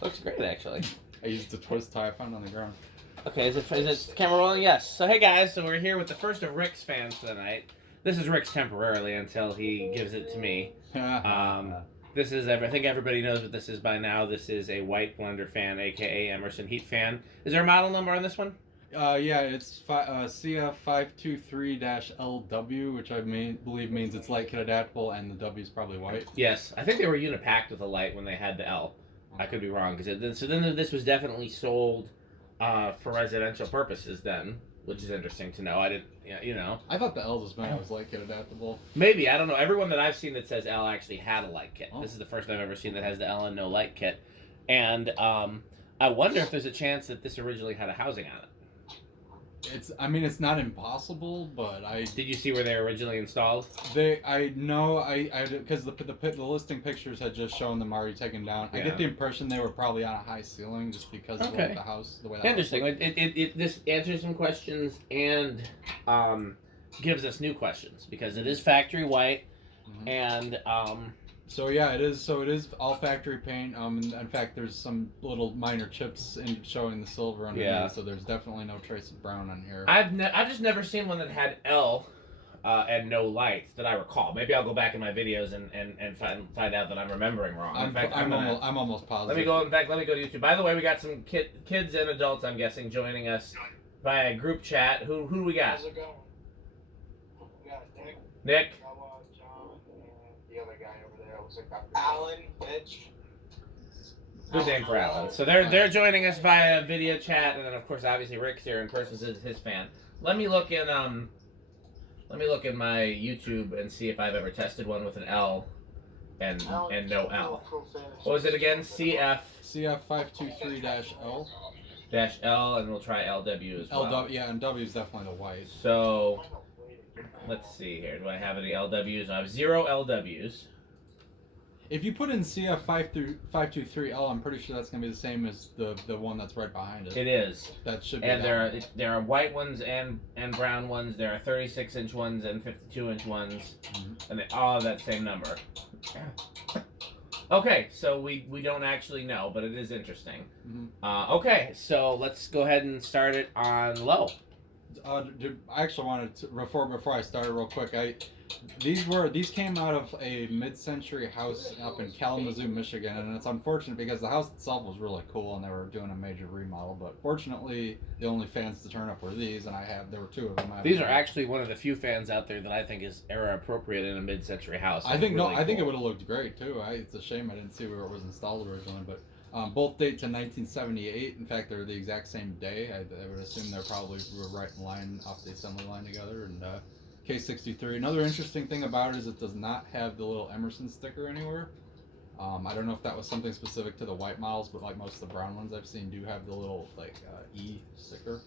Looks great, actually. I used a twist tie I found on the ground. Okay, is it camera rolling? Yes. So hey guys, so we're here with the first of Rick's fans tonight. This is Rick's temporarily until he gives it to me. This is, I think everybody knows what this is by now. This is a white Blenderfan, aka Emerson heat fan. Is there a model number on this one? Yeah, it's CF-523L-W, which I believe means it's light kit adaptable, and the W is probably white. Yes, I think they were unipacked with a light when they had the L. I could be wrong, because then this was definitely sold for residential purposes then, which is interesting to know. I didn't, you know. I thought the L just meant it was light kit adaptable. Maybe, I don't know. Everyone that I've seen that says L actually had a light kit. Oh. This is the first I've ever seen that has the L and no light kit. And I wonder if there's a chance that this originally had a housing on it. I mean, it's not impossible, but Did you see where they were originally installed? I know, because the listing pictures had just shown them already taken down. Yeah. I get the impression they were probably on a high ceiling just because of the house, the way that interesting. This answers some questions and gives us new questions because it is factory white, and So yeah, it is. So it is all factory paint. In fact, there's some little minor chips showing the silver underneath. Yeah. So there's definitely no trace of brown on here. I've just never seen one that had L and no lights that I recall. Maybe I'll go back in my videos and find out that I'm remembering wrong. I'm almost positive. Let me go to YouTube. By the way, we got some kids and adults, I'm guessing, joining us via group chat. Who do we got? How's it going? We got Nick. Alan, Mitch. Good name for Alan. So they're joining us via video chat, and then of course obviously Rick's here in person is his fan. Let me look in my YouTube and see if I've ever tested one with an L and no L. What was it again? CF-523-L. -L, and we'll try LW as well. LW, yeah, and W is definitely the white. So let's see here. Do I have any LWs? I have 0 LWs. If you put in CF-523L, I'm pretty sure that's going to be the same as the one that's right behind it. It is. That should be. And there are white ones and brown ones. There are 36-inch ones and 52-inch ones, and they all have that same number. Okay, so we don't actually know, but it is interesting. Okay, so let's go ahead and start it on low. I actually wanted to before I started real quick. These came out of a mid-century house up in Kalamazoo, Michigan, and it's unfortunate because the house itself was really cool and they were doing a major remodel. But fortunately, the only fans to turn up were these, and there were 2 of them. These are actually one of the few fans out there that I think is era appropriate in a mid-century house. I think I think it would have looked great too. It's a shame I didn't see where it was installed originally, but. Both date to 1978. In fact, they're the exact same day. I would assume they're probably right in line off the assembly line together. And K63. Another interesting thing about it is it does not have the little Emerson sticker anywhere. I don't know if that was something specific to the white models, but like most of the brown ones I've seen do have the little E sticker.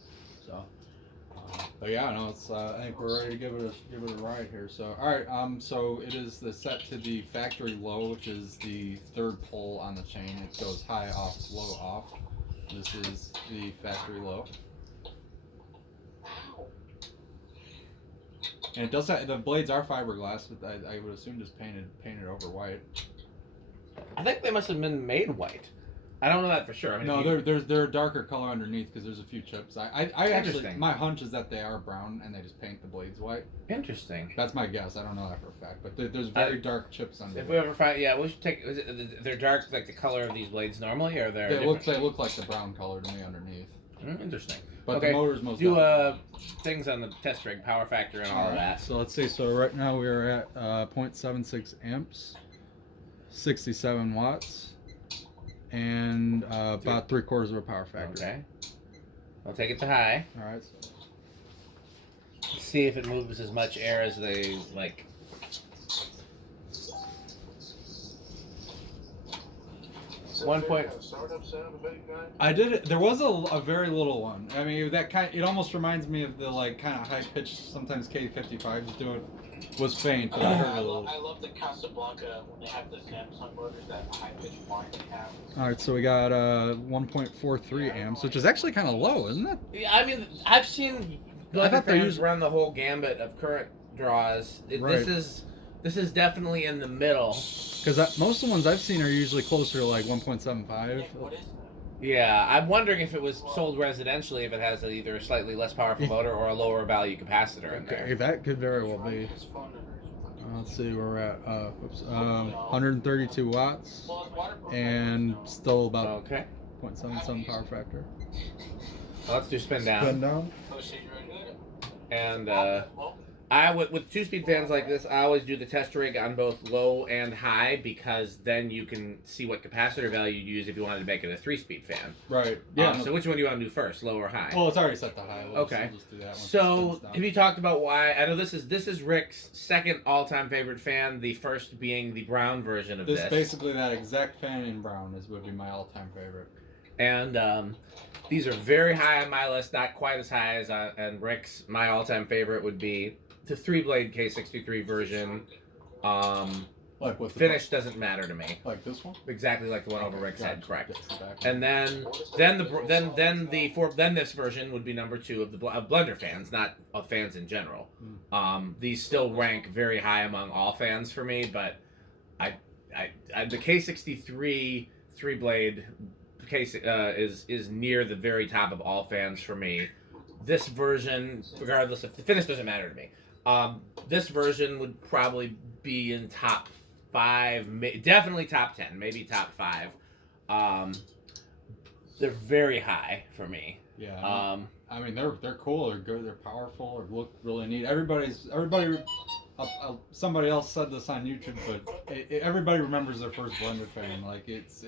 So, but yeah, no, it's. I think we're ready to give it a ride here. So, all right. So it is set to the factory low, which is the 3rd pole on the chain. It goes high off, low off. This is the factory low. And it does have, the blades are fiberglass, but I would assume just painted over white. I think they must have been made white. I don't know that for sure. I mean, no, they're a darker color underneath because there's a few chips. I actually, my hunch is that they are brown and they just paint the blades white. Interesting. That's my guess. I don't know that for a fact, but there's very dark chips under. If we ever find, we should take. They're dark like the color of these blades normally, or they look like the brown color to me underneath. Interesting. But the motor's most. Do things on the test rig, power factor, and all of that. So let's see. So right now we are at 0.76 amps, 67 watts. And about 3/4 of a power factor. Okay. I'll take it to high. All right. Let's see if it moves as much air as they like. One point. I did it. There was a very little one. I mean, it almost reminds me of the kind of high pitched. Sometimes K55s do it. Was faint, but I heard a little. I love the Casablanca when they have the Samsung motors, that high pitched whine they have. All right, so we got 1.43 amps, which is actually kind of low, isn't it? Yeah, I mean, I've seen Blenderfans run the whole gambit of current draws. This is This is definitely in the middle. Because most of the ones I've seen are usually closer to like 1.75. Yeah, I'm wondering if it was sold residentially, if it has either a slightly less powerful motor or a lower value capacitor in there. Okay, that could very well be. Let's see where we're at. 132 watts and still about 0.77 power factor. Well, let's do spin down. Spin down. And with 2-speed fans like this, I always do the test rig on both low and high, because then you can see what capacitor value you'd use if you wanted to make it a 3-speed fan. Right. Yeah. So which one do you want to do first, low or high? Well, it's already set to high. Okay. Just do that one. So have you talked about why? I know this is Rick's second all-time favorite fan. The first being the brown version of this. Basically that exact fan in brown would be my all-time favorite. And these are very high on my list, not quite as high as and Rick's. My all-time favorite would be the 3-blade K63 version. Like what? Finish doesn't matter to me. Like this one? Exactly like the one over Rick's head, correct? And then this version would be number 2 of the Blender fans, not of fans in general. These still rank very high among all fans for me, but I the K63 3-blade case is near the very top of all fans for me. This version, regardless of the finish, doesn't matter to me. This version would probably be in top 5, definitely top 10, maybe top 5. They're very high for me. Yeah. I mean, they're cool. They're good. They're powerful. They look really neat. Everybody. Somebody else said this on YouTube, but everybody remembers their first Blenderfan. Like it's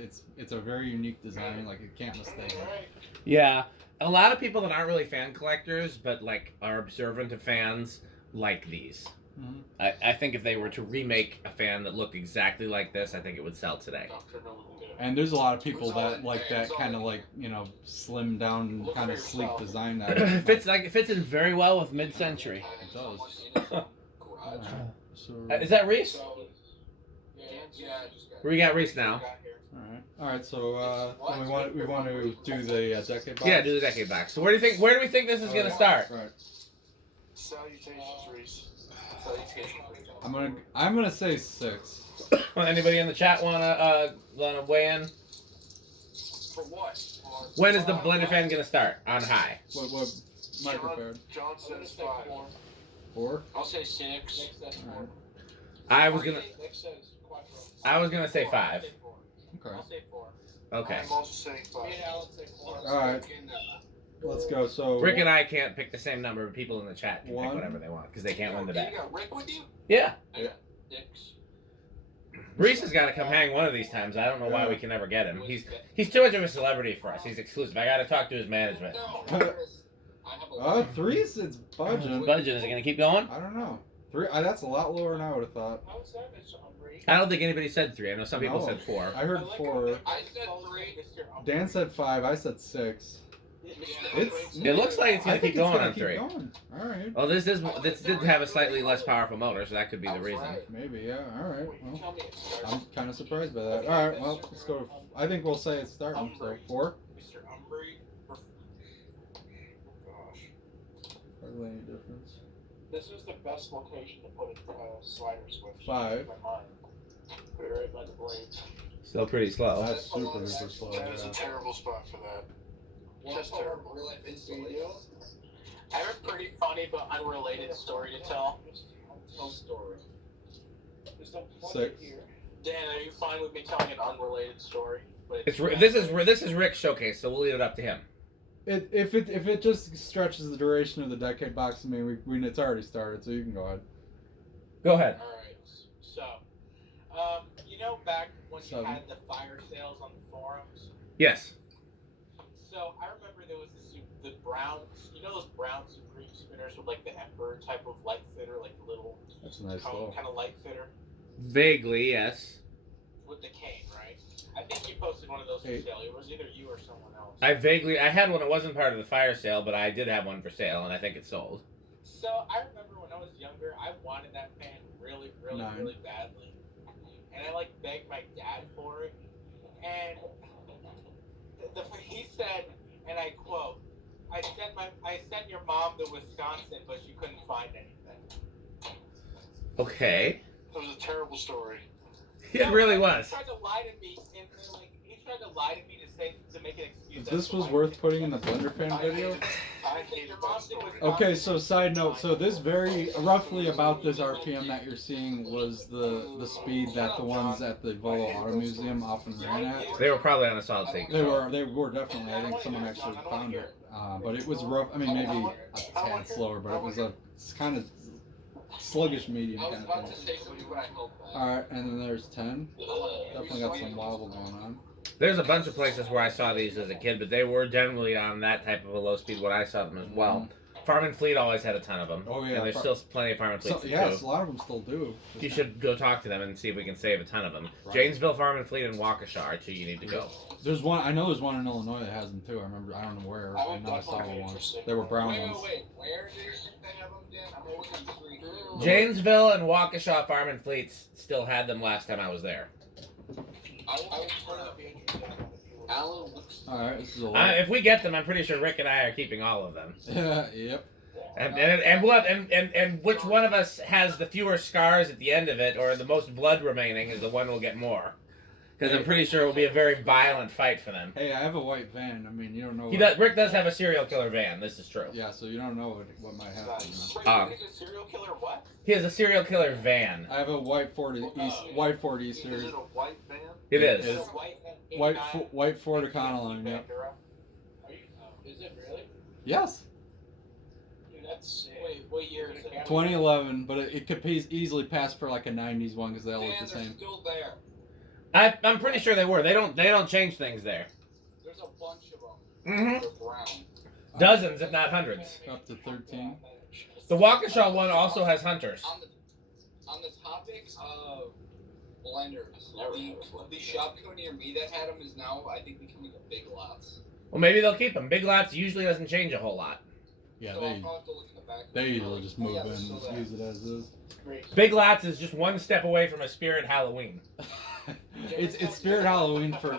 a very unique design. Like you can't mistake it. Yeah, a lot of people that aren't really fan collectors, but like are observant of fans, like these. Mm-hmm. I think if they were to remake a fan that looked exactly like this, I think it would sell today. And there's a lot of people that like that kind of like, slim down kind of sleek design. That it fits in very well with mid-century. It does. Is that Reese? We got Reese now. All right. So we want to do the decade box. Yeah, do the decade box. So where do we think this is gonna start? Right. Salutations, Reese. I'm gonna say 6. Anybody in the chat wanna weigh in? For what? When is the Blender fan gonna start on high? What microfarad? John says 5. 4. I'll say 6. Right. I was gonna say 5. Okay. I'll say 4. Okay. I'm also saying 5. All right. Let's go. So Rick and I can't pick the same number, but people in the chat can 1. pick whatever they want because they can't win the bet. You got Rick with you? Yeah. I got 6. Reese has got to come hang one of these times. I don't know why we can never get him. He's too much of a celebrity for us. He's exclusive. I got to talk to his management. 3. It's budging. Budget, is it going to keep going? I don't know. 3. That's a lot lower than I would have thought. I don't think anybody said 3. I know some people said 4. I heard 4. I said 3. Dan said 5. I said 6. It looks like it's going to keep going on 3. All right. Well, this did have a slightly less powerful motor, so that could be the reason. Maybe, yeah. All right. Well, I'm kind of surprised by that. All right. Well, let's go. I think we'll say it's starting. So 4. Hardly any difference. This is the best location to put a slider switch. 5. Put it right by the blade. Still pretty slow. That's super slow. That is a terrible spot for that. Just terrible. I have a pretty funny but unrelated story to tell. Tell story. 6. Dan, are you fine with me telling an unrelated story? But This is Rick's showcase, so we'll leave it up to him. If it just stretches the duration of the decade box, I mean, it's already started, so you can go ahead. Go ahead. All right. So, back when you had the fire sales on the forums. Yes. So I remember there was the brown, those brown Supreme spinners with like the Emperor type of light fitter, like the little That's a nice kind of light fitter. Vaguely, yes. With the cane, right? I think you posted one of those for sale. It was either you or someone else. I had one that wasn't part of the fire sale, but I did have one for sale, and I think it sold. So I remember when I was younger, I wanted that fan really, really, 9. really badly. And I begged my dad for it. And he said, and I quote, I sent your mom to Wisconsin, but she couldn't find anything. Okay. It was a terrible story. It really was. He tried to lie to me, and like he tried to lie to me to make an excuse. If this was worth putting in the Blenderfan video. I hated that story. Okay, so side note, so this very roughly about this RPM that you're seeing was the speed that the ones at the Volo Auto Museum often ran at. They were probably on a solid state. They were definitely. I think someone actually found it, but it was rough. I mean, maybe a tad slower, but it was a kind of sluggish medium kind of thing. All right, and then there's 10. Definitely got some wobble going on. There's a bunch of places where I saw these as a kid, but they were generally on that type of a low speed when I saw them as well. Farm and Fleet always had a ton of them. Oh yeah, and there's still plenty of Farm and Fleet. Yes, a lot of them still do. You should go talk to them and see if we can save a ton of them. Right. Janesville Farm and Fleet and Waukesha are two you need to go. There's one. I know there's one in Illinois that has them too. I remember. I don't know where. I know I saw the ones. They were brown ones. Wait. Where do you think they have them, Dan? I'm looking at 3. Janesville and Waukesha Farm and Fleet still had them last time I was there. I will turn up the internet. Alan looks. All right, this is a lot. If we get them, I'm pretty sure Rick and I are keeping all of them. Yeah. Yep. And which one of us has the fewer scars at the end of it, or the most blood remaining, is the one who'll get more. Because I'm pretty sure it will be a very violent fight for them. Hey, I have a white van. I mean, you don't know. Rick does have a serial killer van. This is true. Yeah, so you don't know what might happen. Wait, he's a serial killer? What? He has a serial killer van. I have a white Ford East Series. Is it a white van? It is. It's white Ford Econoline. Yep. Is it really? Yes. Dude, that's wait. What year is it? 2011, but it could easily pass for like a 90s one because they all look the They're same. still there. I'm pretty sure they were. They don't change things there. There's a bunch of them. Mm-hmm. They're brown. Dozens, if not hundreds. Up to 13. The Waukesha one also has hunters. On the topic of blenders, the shop co near me that had them is now, I think, becoming a Big Lots. Well, maybe they'll keep them. Big Lots usually doesn't change a whole lot. Yeah, So I'll probably have to look in the back. they usually just move in and just use it as is. Big Lots is just one step away from a Spirit Halloween. It's Spirit Halloween for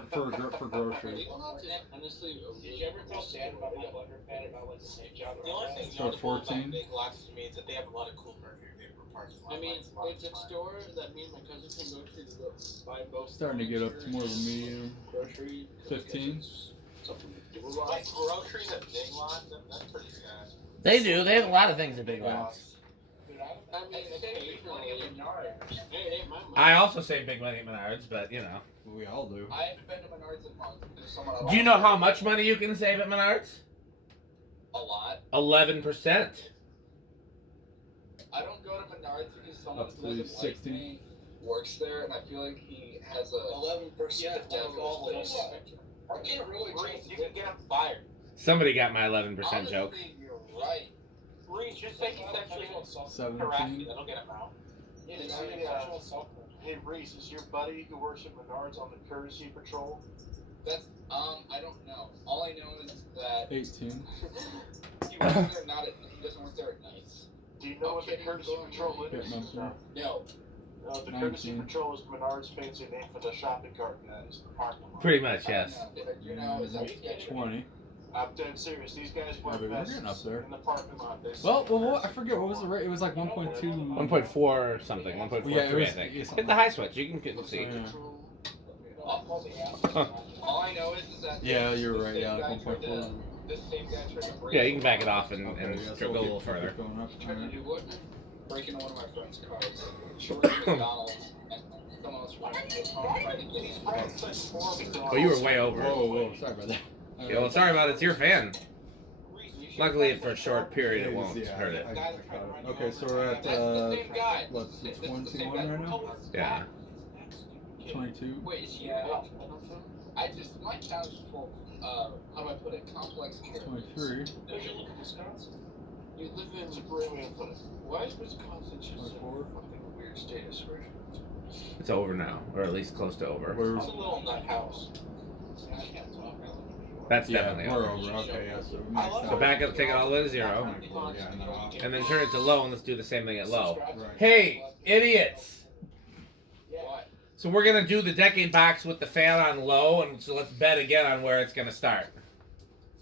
groceries. Honestly, Did you ever feel sad about that Blenderfan about like the same job? The only thing So 14. Big Lots to me is that they have a lot of cool mercury vapor parking lot. I mean, lights. it's a store that me and my cousin can go to buy both. Starting to get up to more of a medium. Grocery. 15. Something to do. Like groceries at Big Lots, that's pretty sad. They do. They have a lot of things at Big Lots. Dude, I mean, they plenty of Menards. It ain't my money. I also say big money at Menards, but you know. We all do. I haven't been to Menards in a month. There's someone I Do you know how much money you can save at Menards? A lot. 11%. I don't go to Menards because someone Up who to doesn't like 16. me works there, and I feel like he has a 11% of all the I can't really Reese, you can get him fired. Somebody got my 11% joke. Honestly, you're right. Reese, just say he's sexually harassing 17. me. That'll get him out. Hey Reese, is your buddy who works at Menards on the courtesy patrol? That's I don't know. All I know is that 18. he works there not at he doesn't work there at nights. Do you know what the courtesy patrol Can't is? remember. No. The courtesy 19. patrol is Menards' fancy name for the shopping cart that is the parking lot. Pretty much, yes. If I do know is that 20. I'm dead serious. These guys wear Yeah, but we're vests getting up there. in the parking lot. They Well, I forget what was the rate. It was like 1.2. 1.4 or something. 1.43, Yeah, it was- I think. yeah, Hit the high switch. You can see. Yeah. all I know is that Yeah, you're right. this Yeah, same guy tried 1.4. to- This same guy tried to break Yeah, you can back it off and Okay, yeah, so go a little further. keep going up. He tried to Alright. do what? Break into one of my friend's cars. Short of McDonald's and someone else tried to get his friend. Oh, you were way over. Whoa, sorry about that. Yeah, well, sorry about it. It's your fan. Luckily, for a short period, it won't Yeah, hurt it. I got it. Okay, so we're at That's the same guy. what, This is the 21 same guy. right now? Yeah. 22. Wait, yeah. I just my town is full. How do I put it? Complex. 23. Does you live in Wisconsin? You live in the Brilliant put it. Why is Wisconsin just a 24. fucking weird state of scripture? It's over now, or at least close to over. We're, It's a little nut house. That's yeah, definitely we're over. over. Okay, yeah, so we maxed So out. back up, take it all the way to 0, 24, yeah, and then off. and then turn it to low, and let's do the same thing at low. Right. Hey, idiots! What? So we're gonna do the decade box with the fan on low, and so let's bet again on where it's gonna start.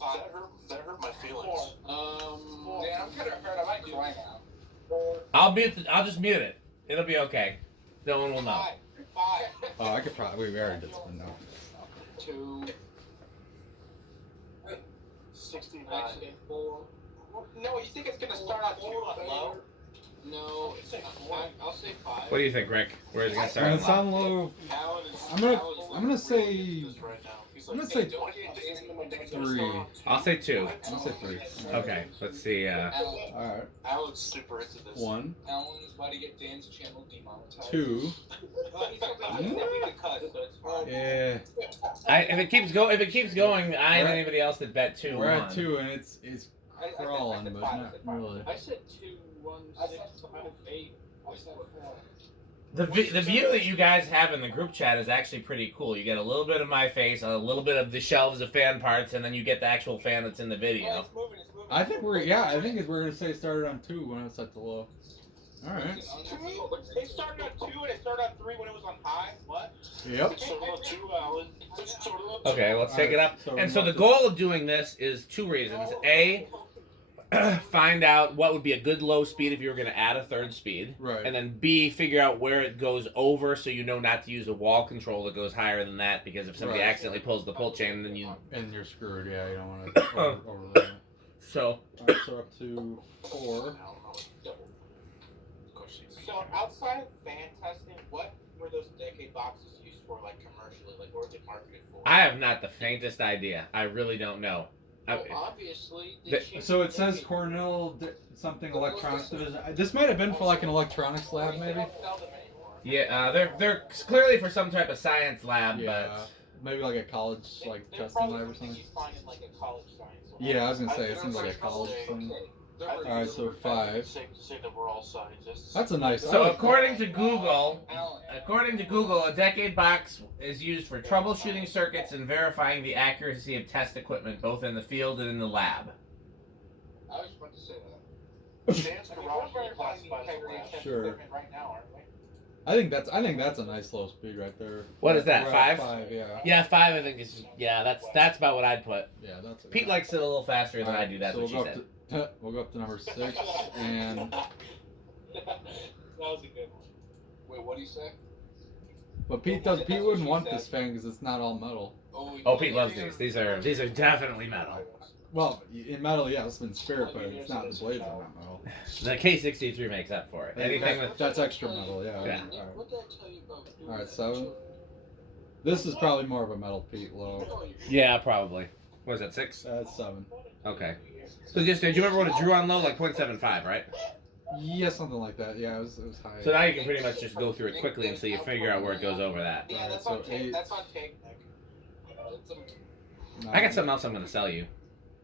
That hurt my feelings. Yeah, I'm kind of hurt. I might cry now. I'll just mute it. It'll be okay. No one will know. 5. Oh, I could probably. We already did something now. 2. 69. 4. No, you think it's gonna start out 2 on low? No, I'll say 5. What do you think, Rick? Where's it gonna start? When on it's low? on low, Alan is. I'm gonna say. I'm gonna say 3. I'll say 2. I'll say 3. Okay, let's see. Alright. Alan's super into this. 1, Alan's about to get Dan's channel demonetized. 2. Yeah. If it keeps going, I and anybody else that bet 2. We're won. at 2, and it's crawling, but not really. I said 2, 1, 6, 8. I said 4. The view that you guys have in the group chat is actually pretty cool. You get a little bit of my face, a little bit of the shelves of fan parts, and then you get the actual fan that's in the video. It's moving. I think we're gonna say started on 2 when it's at the low. All right. It started on 2 and it started on 3 when it was on high. What? Yep. It's started on 2, Alan. It's started on 2. Okay, let's take it up. And so the goal of doing this is 2 reasons. A, find out what would be a good low speed if you were going to add a 3rd speed. Right. And then B, figure out where it goes over so you know not to use a wall control that goes higher than that, because if somebody accidentally pulls the pull chain, then you... And you're screwed, yeah, you don't want to overlay it. So... Alright, so up to 4. So outside of fan testing, what were those decade boxes used for, like commercially? Like, what were they marketed for? I have not the faintest idea. I really don't know. Well, obviously, So it says Cornell something electronics division. This might have been for like an electronics lab, maybe. Yeah, they're clearly for some type of science lab, Yeah, but... maybe like a college like testing lab or something. You find in like a college science lab. Yeah, I was gonna say it seems like a college thing. Alright, so 5. Safe to say that we're all scientists. That's a nice. So according to Google, a decade box is used for troubleshooting circuits and verifying the accuracy of test equipment, both in the field and in the lab. I was about to say that. Dan's garage is classified as a lab. Sure. Right now, aren't we? I think that's a nice low speed right there. What is that, We're at 5? 5, yeah. Yeah, 5 I think is, that's about what I'd put. Yeah, that's. Pete likes it a little faster than I Alright, do, that's so what she we'll said. We'll go up to number 6, and That was a good one. Wait, what do you say? but Pete wouldn't want this fan because it's not all metal. Oh, Pete loves these. These are definitely metal. Well, in metal, yeah, it's been spirit, but it's not. The blades are not metal. The K63 makes up for it. Anything with... That's extra metal, yeah. Yeah. Alright. What did I tell you about? All right, 7. This is probably more of a metal Pete low. Yeah, probably. What is that, 6? That's 7. Okay. So do you remember what it drew on low? Like 0.75, right? Yeah, something like that. Yeah, it was high. So now you can pretty much just go through it quickly until you figure out where it goes over that. Yeah, Alright, that's so on tape. 8. That's on tape, Nick. I got something else I'm going to sell you,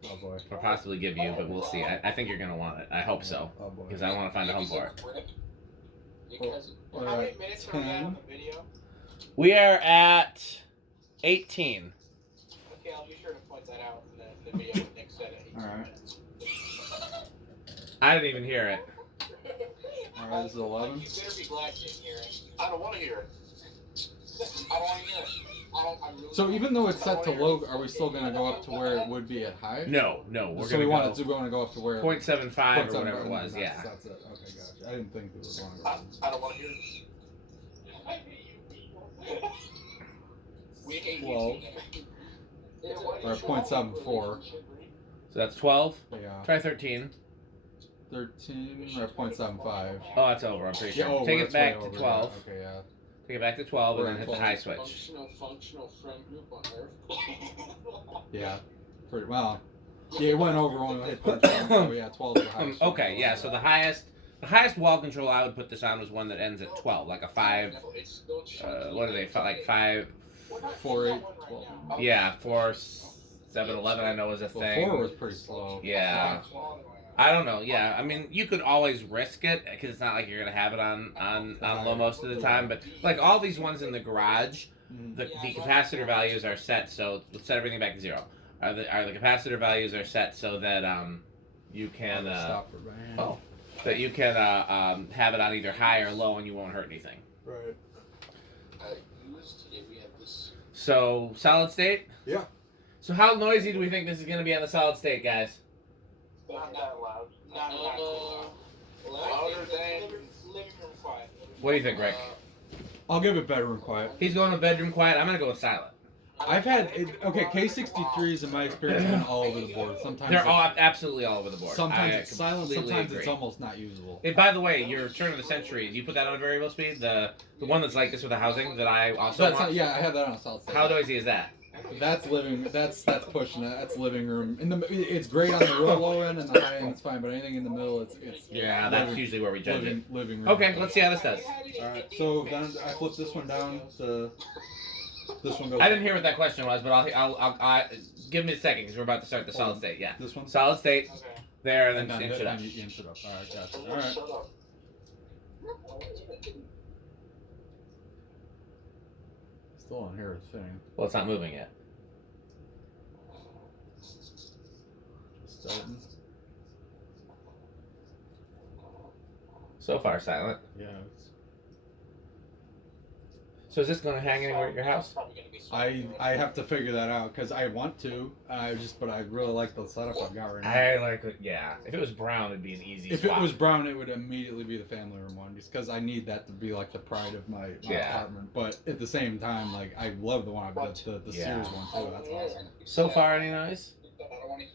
Oh boy. or possibly give you, but we'll see. I think you're going to want it. I hope so, Oh boy. because I want to find a home for it. All How many right, minutes are we at on 10. the video? We are at 18. Okay, I'll be sure to point that out in the video when Nick said it. All right. I didn't even hear it. All right, this is 11. You better be glad you didn't hear it. I don't want to hear it. I don't want to hear it. I really So even though it's set to low, are we still gonna go up to where it would be at high? No, we're So going we to want go to go up to where 0.75 or whatever it was, That's- yeah. That's it. Okay, gotcha. I didn't think it was longer. I don't want to hear it. We hate 12. Or 0.74. So that's 12. Yeah. Try 13. 13 or 0.75. Oh, that's over, I'm pretty sure. Yeah, Take it that's back way to over 12. there. Okay, yeah. Take it back to 12 and We're then at hit the 12. high switch. Functional friend group on Earth. Yeah. Pretty well. Yeah, it went over when we hit 13. So yeah, 12 is the highest. Okay, yeah, so the highest wall control I would put this on was one that ends at 12, like a 5, what are they, like 5, 4, 8, 12. yeah, 4, 7, 11 I know is a Well, thing. 4 was pretty slow. Yeah. I don't know, yeah, I mean, you could always risk it, because it's not like you're going to have it on low most of the time, but like all these ones in the garage, the capacitor values are set, so let's set everything back to 0. The capacitor values are set so that you can Stop for band. that you can have it on either high or low and you won't hurt anything. Right. So solid state? Yeah. So how noisy do we think this is going to be on the solid state, guys? Not that loud. Not louder than living room quiet. What do you think, Rick? I'll give it bedroom quiet. He's going with bedroom quiet. I'm gonna go with silent. I've had K63s in my experience been all over the board. Sometimes They're all absolutely all over the board. Sometimes it's silent. Sometimes agree. it's almost not usable. And by the way, your turn of the century. Do you put that on variable speed? The one that's like this with the housing that I also want? Yeah, I have that on a solid state. How noisy is that? That's living. That's pushing it. That's living room. It's great on the real low end and the high end. It's fine, but anything in the middle, it's yeah. That's usually where we judge it. Living room. Okay, let's see how this does. All right. So then I flip this one down to. This one goes. I didn't hear what that question was, but I'll give me a second because we're about to start the solid state. Yeah. This one. Solid state. Okay. There, and then inch it up. Inch it up. All right, gotcha. All right. Shut up. Still on here, it's fitting. Well, it's not moving yet. Starting. So far, silent. Yeah. So is this going to hang anywhere at your house? I have to figure that out because I want to. But I really like the setup I've got right now. I like it. Yeah. If it was brown, it'd be an easy If swap. it was brown, it would immediately be the family room one, just because I need that to be like the pride of my apartment. But at the same time, like I love the one I've got, the Sears one too. That's awesome. So far, any noise? I don't want to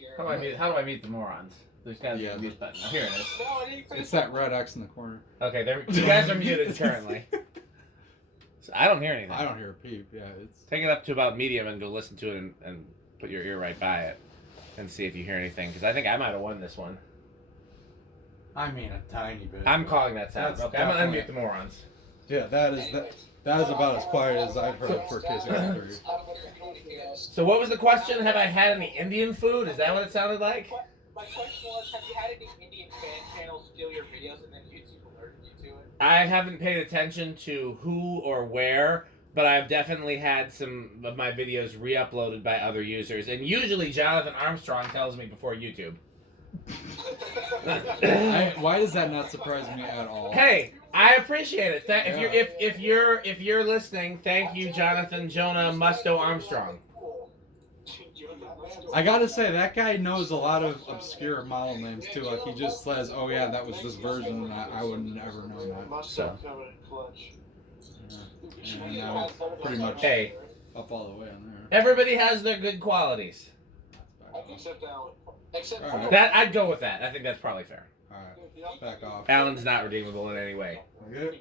hear. How do I mute the morons? There's got to be a mute button. Oh, here it is. No, I didn't It's that red X in the corner. Okay, you guys are muted currently. So I don't hear anything. I don't hear a peep. Yeah, it's. Take it up to about medium and go listen to it and put your ear right by it and see if you hear anything. Because I think I might have won this one. I mean, a tiny bit. I'm calling that sound. That's Okay, I'm gonna definitely- unmute the morons. Yeah, that is about as quiet as I've heard for K63. So what was the question? Have I had any Indian food? Is that what it sounded like? My question was, have you had any Indian fan channels steal your videos and then YouTube alerted you to it? I haven't paid attention to who or where, but I've definitely had some of my videos re-uploaded by other users. And usually Jonathan Armstrong tells me before YouTube. Why does that not surprise me at all? Hey, I appreciate it. If you're listening, thank you, Jonathan Jonah Musto Armstrong. I gotta say, that guy knows a lot of obscure model names too. Like, he just says, oh yeah, that was this version, and I would never know that. So. Yeah. And now pretty much Hey, up all the way on there. everybody has their good qualities. Except Alan. Except Alright. That I'd go with that. I think that's probably fair. Alright, back off. Alan's not redeemable in any way. Okay.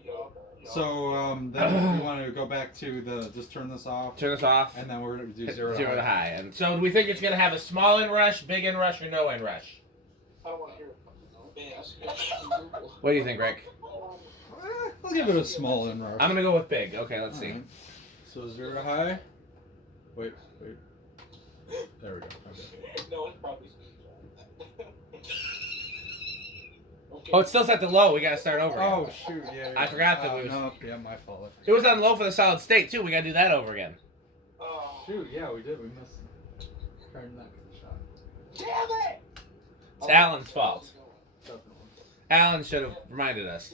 So, then we want to go back to just turn this off. Turn this off. And then we're going to do Hit zero to high. And so, do we think it's going to have a small inrush, big inrush, or no inrush? I don't want to hear it. What do you think, Rick? I'll give it a small inrush. I'm going to go with big. Okay, let's see. Alright. So 0 to high. Wait. There we go. Okay. No one's probably Oh, it's still set to low. We got to start over. Again. Oh shoot! Yeah. I forgot that we was. No, yeah, my fault. It was on low for the solid state too. We got to do that over again. Shoot! Yeah, we did. We missed. Turn that shot. Damn it! It's Alan's fault. Definitely. Alan should have reminded us.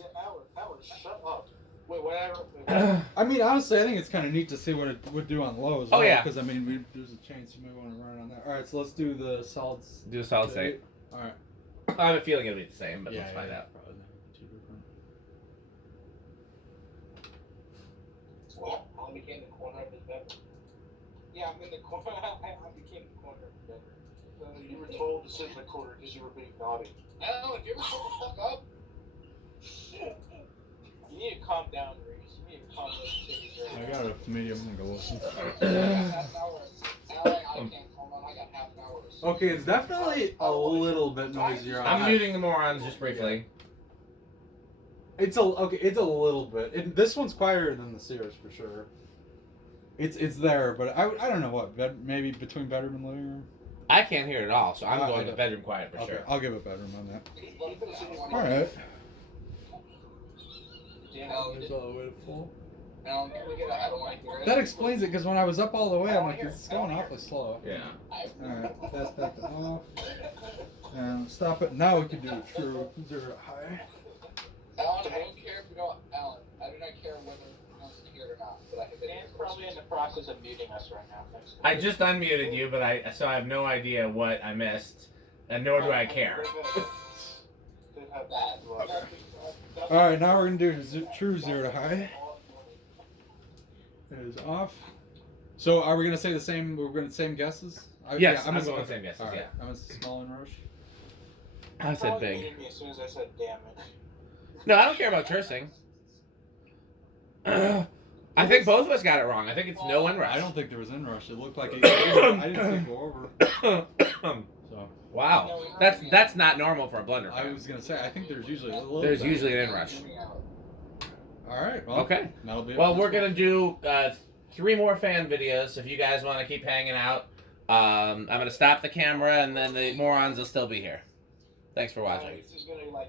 Alan, shut up. Wait, whatever. I mean, honestly, I think it's kind of neat to see what it would do on low as well. Oh, yeah. Because I mean, there's a chance you may want to run it on there. All right, so let's do the solids. Do a solid state. All right. I have a feeling it'll be the same, but Yeah, let's find out. Probably two different. Well, I became the corner of his bedroom. Yeah, I'm in the corner. I became the corner of his bedroom. You were told to sit in the corner because you were being naughty. Alan, you ever shut the fuck up? You need to calm down, Reese. You need to calm those titties I got a medium. I'm gonna go listen. I got half an hour. Alan, I can't hold on. I got half an hour. Okay, it's definitely a little bit noisier. I'm muting the morons just briefly. It's a little bit. This one's quieter than the Sears for sure. It's there, but I don't know what. Maybe between bedroom and living room. I can't hear it at all, so I'm I going know. to bedroom quiet for Okay, sure. I'll give it bedroom on that. All All right. Alan, There's all the way to full. Alan, can we get a I don't like it? That explains it because when I was up all the way, I'm like, it's going awfully slow. Yeah. Alright, that's back to off. And stop it. Now we can do a true 0 to high. Alan, I don't care if you don't. Alan, I do not care whether he wants to hear it or not. But I think Dan's probably in the process of muting us right now. Thanks. I just unmuted you, but I have no idea what I missed, and nor do I care. Alright, now we're going to do true 0 to high. is off. So are we gonna say the same? We're gonna same guesses. Yes, I'm gonna going with the same guesses. All right. Yeah, I'm a small Inrush. I said Probably big. hated me as soon as I said damn it. No, I don't care about cursing. I think both of us got it wrong. I think it's no Inrush. I don't think there was Inrush. It looked like it, I didn't see it go over. So Wow, that's not normal for a Blenderfan. I was gonna say I think there's usually a little. There's usually an Inrush. All right. Well, Okay. That'll be it Well, for we're this gonna do 3 more fan videos. If you guys want to keep hanging out, I'm gonna stop the camera, and then the morons will still be here. Thanks for watching. This is gonna like